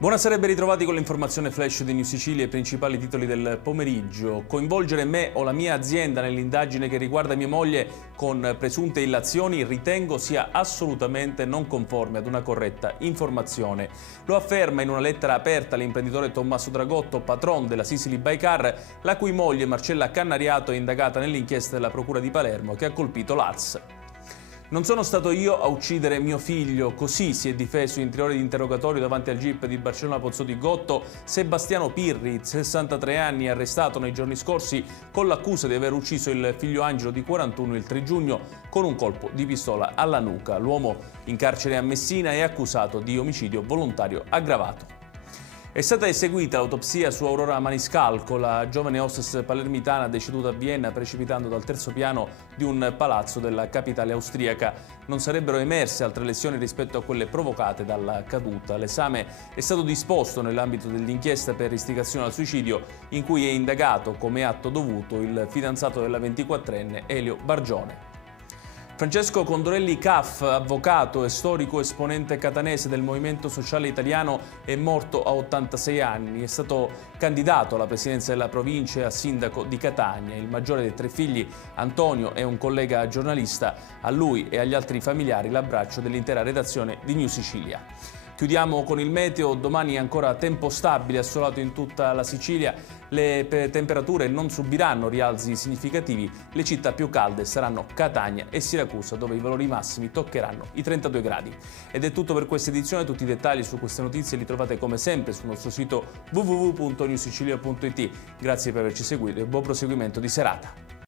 Buonasera e ben ritrovati con l'informazione flash di New Sicilia e i principali titoli del pomeriggio. Coinvolgere me o la mia azienda nell'indagine che riguarda mia moglie con presunte illazioni ritengo sia assolutamente non conforme ad una corretta informazione. Lo afferma in una lettera aperta l'imprenditore Tommaso Dragotto, patron della Sicily by Car, la cui moglie Marcella Cannariato è indagata nell'inchiesta della Procura di Palermo che ha colpito l'ARS. Non sono stato io a uccidere mio figlio, così si è difeso in 3 ore di interrogatorio davanti al GIP di Barcellona Pozzo di Gotto Sebastiano Pirri, 63 anni, arrestato nei giorni scorsi con l'accusa di aver ucciso il figlio Angelo di 41 il 3 giugno con un colpo di pistola alla nuca. L'uomo in carcere a Messina è accusato di omicidio volontario aggravato. È stata eseguita l'autopsia su Aurora Maniscalco, la giovane hostess palermitana deceduta a Vienna precipitando dal terzo piano di un palazzo della capitale austriaca. Non sarebbero emerse altre lesioni rispetto a quelle provocate dalla caduta. L'esame è stato disposto nell'ambito dell'inchiesta per istigazione al suicidio, in cui è indagato come atto dovuto il fidanzato della 24enne Elio Bargione. Francesco Condorelli Caff, avvocato e storico esponente catanese del Movimento Sociale Italiano, è morto a 86 anni. È stato candidato alla presidenza della provincia e a sindaco di Catania. Il maggiore dei 3 figli, Antonio, è un collega giornalista. A lui e agli altri familiari l'abbraccio dell'intera redazione di New Sicilia. Chiudiamo con il meteo, domani ancora tempo stabile, assolato in tutta la Sicilia, le temperature non subiranno rialzi significativi, le città più calde saranno Catania e Siracusa, dove i valori massimi toccheranno i 32 gradi. Ed è tutto per questa edizione, tutti i dettagli su queste notizie li trovate come sempre sul nostro sito www.newsicilia.it. Grazie per averci seguito e buon proseguimento di serata.